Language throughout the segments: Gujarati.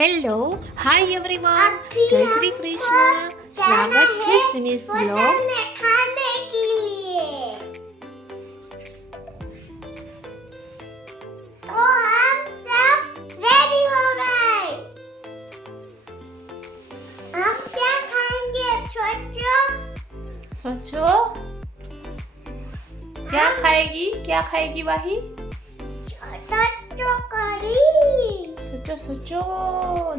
હેલો હાય એવરીવન જય શ્રી કૃષ્ણ સ્વાગત છે સિમીસ વ્લોગ खाने के लिए तो हम सब रेडी हो गए। हम क्या खाएंगे छोटो? सोचो क्या खाएगी वाही छोटा चोकरी। सोचो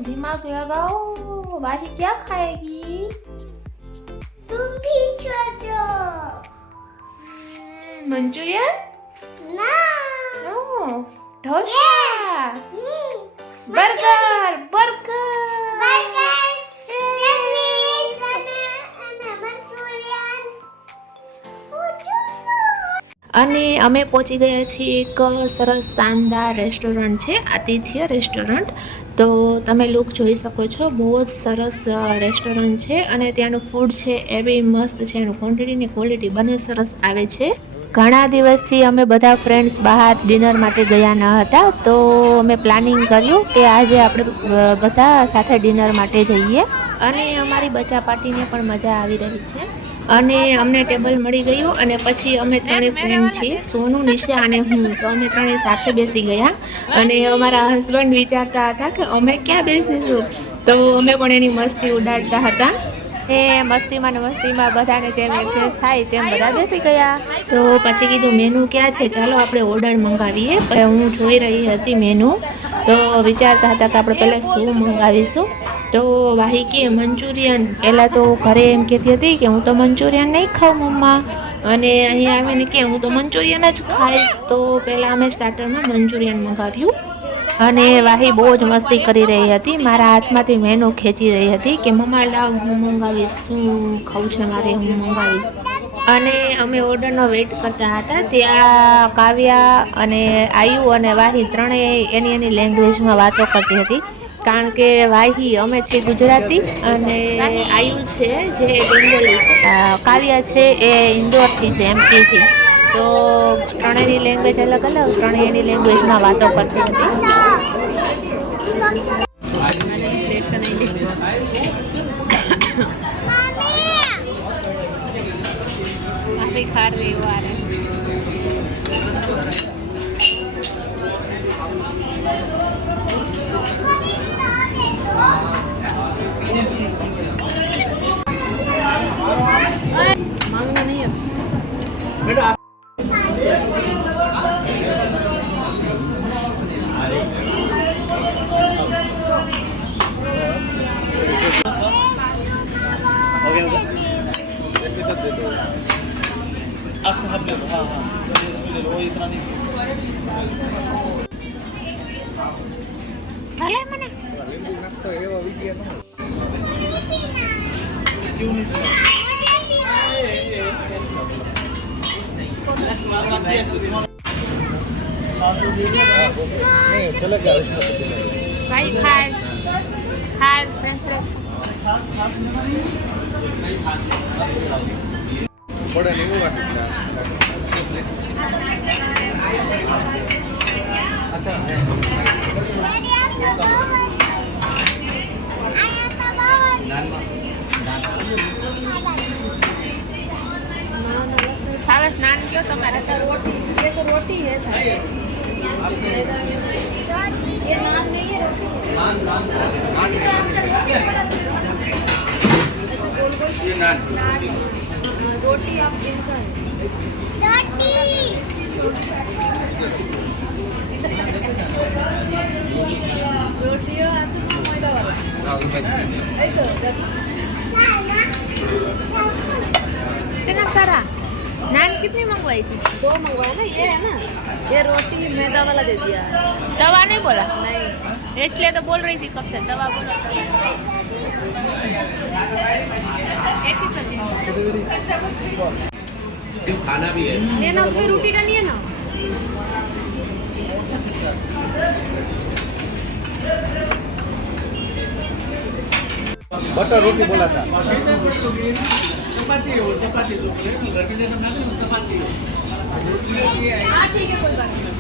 दिमाग लगाओ वाही क्या खाएगी तुम भी छोटो। मंचूरियन ना नो ढोसा बर्गर बर्गर सैंडविच અને મંચુરિયન અને અમે પહોંચી ગયા છીએ એક સરસ શાનદાર રેસ્ટોરન્ટ છે આતિથ્ય રેસ્ટોરન્ટ। તો તમે લુક જોઈ શકો છો, બહુ જ સરસ રેસ્ટોરન્ટ છે અને ત્યાંનું ફૂડ છે એ બી મસ્ત છે, એનું ક્વોન્ટિટી ને ક્વોલિટી બંને સરસ આવે છે। ઘણા દિવસથી અમે બધા ફ્રેન્ડ્સ બહાર ડિનર માટે ગયા ન હતા, તો અમે પ્લાનિંગ કર્યું કે આજે આપણે બધા સાથે ડિનર માટે જઈએ અને અમારી બચ્ચા પાર્ટીને પણ મજા આવી રહી છે અને અમને ટેબલ મળી ગયું અને પછી અમે ત્રણેય ફ્રેન્ડ છીએ, સોનુ, નિશા અને હું, તો અમે ત્રણેય સાથે બેસી ગયા અને અમારા હસબન્ડ વિચારતા હતા કે અમે ક્યાં બેસીશું, તો અમે પણ એની મસ્તી ઉડાડતા હતા। એ મસ્તીમાં ને મસ્તીમાં બધાને જેમ એડજસ્ટ થાય તેમ બધા બેસી ગયા। તો પછી કીધું મેનુ ક્યાં છે, ચાલો આપણે ઓર્ડર મંગાવીએ। હું જોઈ રહી હતી મેનુ, તો વિચારતા હતા કે આપણે પહેલાં શું મંગાવીશું, તો વાહી કે મંચુરિયન। પહેલાં તો ઘરે એમ કહેતી હતી કે હું તો મંચુરિયન નહીં ખાઉં મમ્મા, અને અહીં આવીને કે હું તો મંચુરિયન જ ખાઈશ, તો પહેલાં અમે સ્ટાર્ટરમાં મંચુરિયન મંગાવ્યું અને વાહી બહુ જ મસ્તી કરી રહી હતી, મારા હાથમાંથી મેનુ ખેંચી રહી હતી કે મમ્મા લાવ હું મંગાવીશ, શું ખાવું છે મારે, હું મંગાવીશ। અને અમે ઓર્ડરનો વેઇટ કરતા હતા, ત્યાં કાવ્યા અને આયુ અને વાહી ત્રણેય એની લેંગ્વેજમાં વાતો કરતી હતી, કારણ કે વાહી અમે છીએ ગુજરાતી અને આયુ છે જે બેંગોલી છે, કાવ્યા છે એ ઇન્દોરથી છે, એમપીથી। તો ત્રણેયની લેંગ્વેજ અલગ અલગ, ત્રણેયની લેંગ્વેજમાં વાતો કરતી હતી। खा रही हो आ रहा है मांगना नहीं है बेटा। भाई खाए फ्रेंच फ्राइज बड़ा नहीं होगा। अच्छा खावे स्नान क्यों तुम्हारा रोटी, ये तो रोटी है सर। ये नान नहीं है, ये नान रोटी आप इनका है रोटियों ऐसे मैदा वाला कितना सारा नान कितनी मंगवाई थी? 2 मंगवाया ना, ये है ना, ये रोटी मैदा वाला दे दिया। तवा नहीं बोला? नहीं, इसलिए तो बोल रही थी कब से तवा बोला। एक ही सब्जी खाना भी है, लेना, उसमें रोटी डाली है ना। बटर रोटी बोला था। चपाती हो, चपाती तो घर के जैसा ना चपाती हो। हाँ ठीक है, कोई बात नहीं।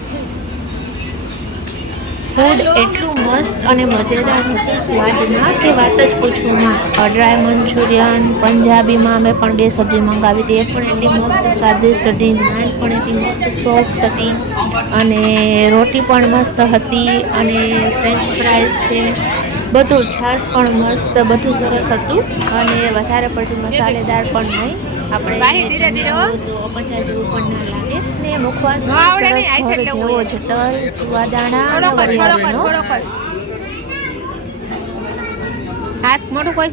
ફૂડ એટલું મસ્ત અને મજેદાર હતું સ્વાદમાં કે વાત જ પૂછોમાં. ડ્રાય મંચુરિયન, પંજાબીમાં અમે પણ 2 સબ્જી મંગાવી હતી, એ પણ એટલી મસ્ત સ્વાદિષ્ટ હતી. નાન પણ એટલી મસ્ત સોફ્ટ હતી અને રોટી પણ મસ્ત હતી અને ફ્રેન્ચ ફ્રાઈઝ છે, બધું છાશ પણ મસ્ત, બધું સરસ હતું અને વધારે પડતું મસાલેદાર પણ નહીં. આપણે જમ્યા તો અપચા જેવું પણ ના લાગે ને મુખવાસ પણ સરસ ઘર જેવો જ તલ, સુવાદાણા અને વરિયાળીનો. હાથ મોટું કોઈ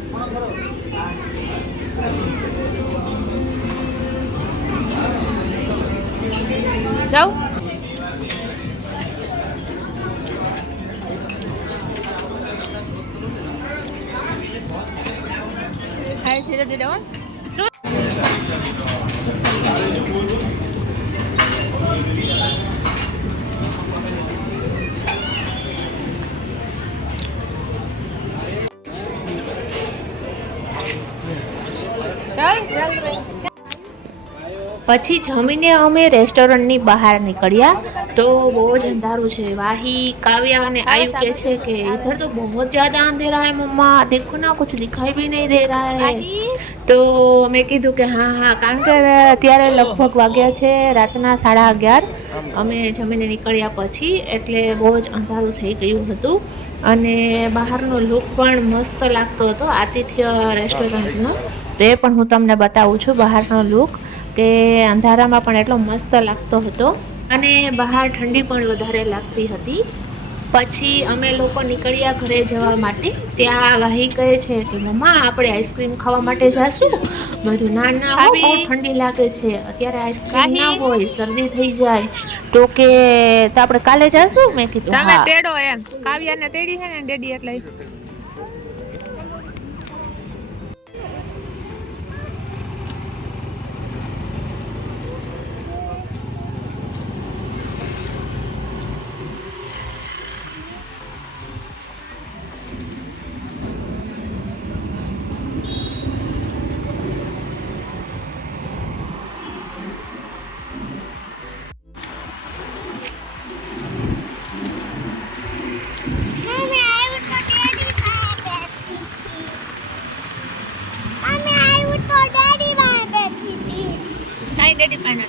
જાઉં ધીરે ધીરે હો. પછી જમીને અમે રેસ્ટોરન્ટની બહાર નીકળ્યા તો બહુ જ અંધારું છે. વાહી, કાવ્યા અને આયુ કે છે કે इधर तो बहुत ज़्यादा अंधेरा है मम्मा, देखो ना कुछ दिखाई भी नहीं दे रहा है. તો મેં કીધું કે હા, કારણ કે અત્યારે લગભગ વાગ્યા છે રાતના 11:30 અમે જમીને નીકળ્યા પછી, એટલે બહુ જ અંધારું થઈ ગયું હતું અને બહારનો લુક પણ મસ્ત લાગતો હતો આતિથ્ય રેસ્ટોરન્ટનો. તો એ પણ હું તમને બતાવું છું બહારનો લુક, કે અંધારામાં પણ એટલો મસ્ત લાગતો હતો અને બહાર ઠંડી પણ વધારે લાગતી હતી. પછી અમે લોકો નીકળ્યા ઘરે જવા માટે. ત્યાં વાહી કહે છે કે મમ્મા આપણે આઈસ્ક્રીમ ખાવા માટે જાશું. બધું ના હો, બહુ ઠંડી લાગે છે, અત્યારે આઈસ્ક્રીમ ના હોય, શરદી થઈ જાય. તો કે તો આપણે કાલે જાશું. મેં કીધું હા. તમે તેડો એમ, કાવ્યાને તેડી છે ને ડેડી એટલે. Mommy, I was so daddy my bestie. Mommy, I was so daddy my bestie. કાંઈ ડેડી પાન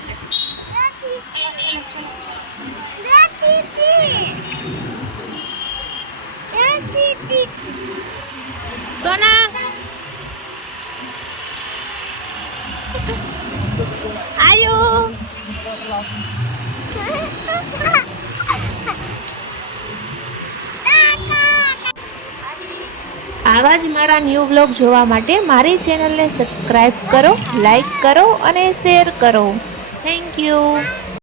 સોના આયુ. આવા જ મારા ન્યૂ બ્લોગ જોવા માટે મારી ચેનલને સબસ્ક્રાઈબ કરો, લાઈક કરો અને શેર કરો. Thank you.